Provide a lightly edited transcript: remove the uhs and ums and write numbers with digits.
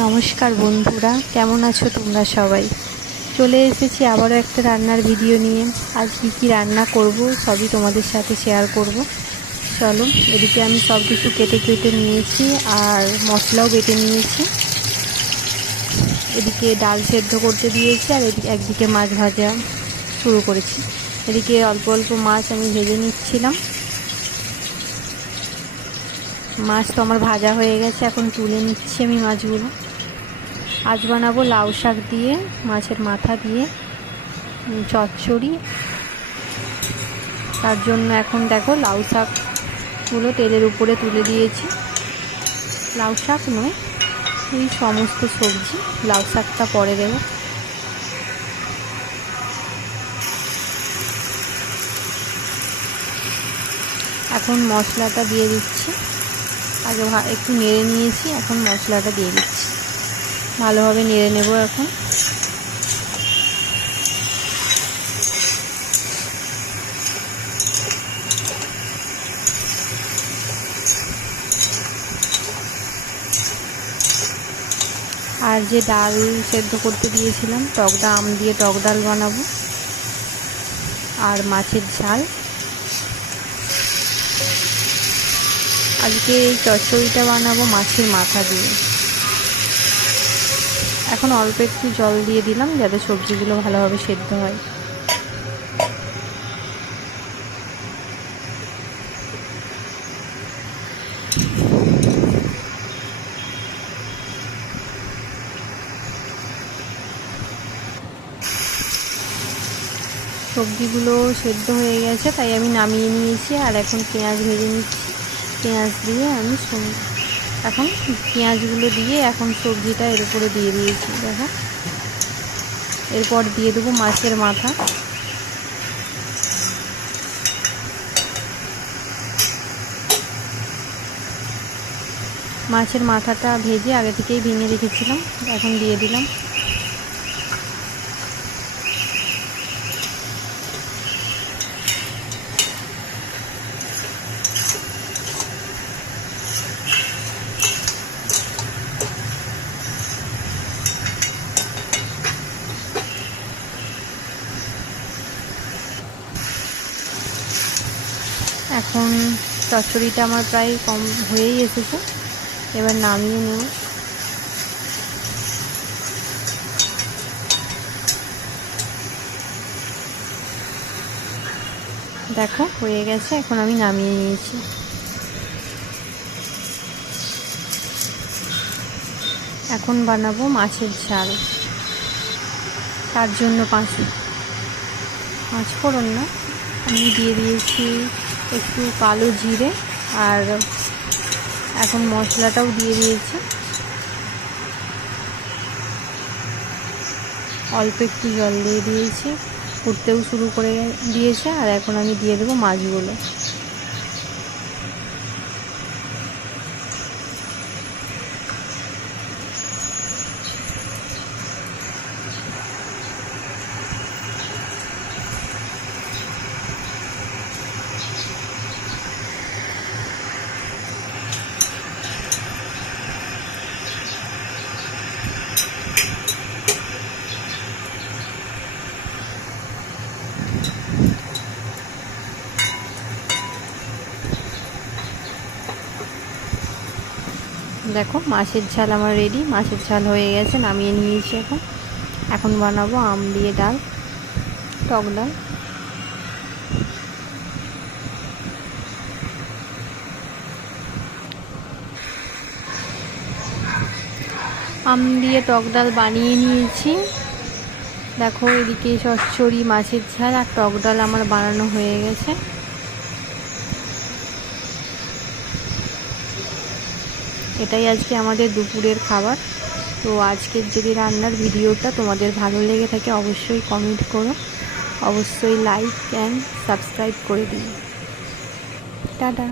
নমস্কার বন্ধুরা, কেমন আছো তোমরা সবাই? চলে এসেছি আবারও একটা রান্নার ভিডিও নিয়ে। আজ কী রান্না করব সবই তোমাদের সাথে শেয়ার করব। চলো, এদিকে আমি সব কিছু কেটে নিয়েছি আর মশলাও বেটে নিয়েছি। এদিকে ডাল সেদ্ধ করতে দিয়েছি আর একদিকে মাছ ভাজা শুরু করেছি। এদিকে অল্প অল্প মাছ আমি ভেজে নিচ্ছিলাম। মাছ তো আমার ভাজা হয়ে গেছে, এখন তুলে নিচ্ছি আমি মাছগুলো। আজ বানাবো লাউ শাক দিয়ে, মাছের মাথা দিয়ে চচ্চড়ি। তার জন্য এখন দেখো লাউ শাকগুলো তেলের উপরে তুলে দিয়েছি। লাউ শাক নয়, এই সমস্ত সবজি, লাউ শাকটা পরে দেবো। এখন মশলাটা দিয়ে দিচ্ছি। আগে একটু নেড়ে নিয়েছি, এখন মশলাটা দিয়ে দিচ্ছি। ভালোভাবে নেড়ে নেব এখন। আর যে ডাল সেদ্ধ করতে দিয়েছিলাম, আম দিয়ে টক ডাল বানাবো, আর মাছের ঝাল। আজকে এই চচ্চড়িটা বানাবো মাছের মাথা দিয়ে। এখন অল্প একটু জল দিয়ে দিলাম যাতে সবজিগুলো ভালোভাবে সেদ্ধ হয়। সবজিগুলো সেদ্ধ হয়ে গেছে, তাই আমি নামিয়ে নিয়েছি। আর এখন পেঁয়াজ ভেজে নিচ্ছি। পেঁয়াজ দিয়ে আমি এখন পেঁয়াজগুলো দিয়ে এখন সবজিটা এর উপরে দিয়ে দিয়েছি। দেখো, এরপর দিয়ে দেবো মাছের মাথা। মাছের মাথাটা ভেজে আগে থেকেই ভেঙে রেখেছিলাম, এখন দিয়ে দিলাম। এখন চচ্চড়িটা আমার প্রায় কম হয়েই এসেছে, এবার নামিয়ে নেব। দেখো হয়ে গেছে, এখন আমি নামিয়ে নিয়েছি। এখন বানাবো মাছের ঝাল। তার জন্য পাঁচ ফোড়ন না, আমি দিয়ে দিয়েছি একটু কালো জিরে, আর এখন মশলাটাও দিয়ে দিয়েছি। অল্প একটু জল দিয়ে দিয়েছি, ফুটতেও শুরু করে দিয়েছে। আর এখন আমি দিয়ে দেবো মাছগুলো। দেখো মাছের ঝাল আমার রেডি। মাছের ঝাল হয়ে গেছে, নামিয়ে নিয়েছি। এখন বানাবো আম দিয়ে ডাল, টক ডাল। আম দিয়ে টক ডাল বানিয়ে নিয়েছি। দেখো এদিকে চচ্চড়ি, মাছের ঝাল আর টক ডাল আমার বানানো হয়ে গেছে। এটাই আজকে আমাদের দুপুরের খাবার। তো আজকের যদি রান্নার ভিডিওটা তোমাদের ভালো লেগে থাকে অবশ্যই কমেন্ট করো, অবশ্যই লাইক অ্যান্ড সাবস্ক্রাইব করে দিন। টাটা।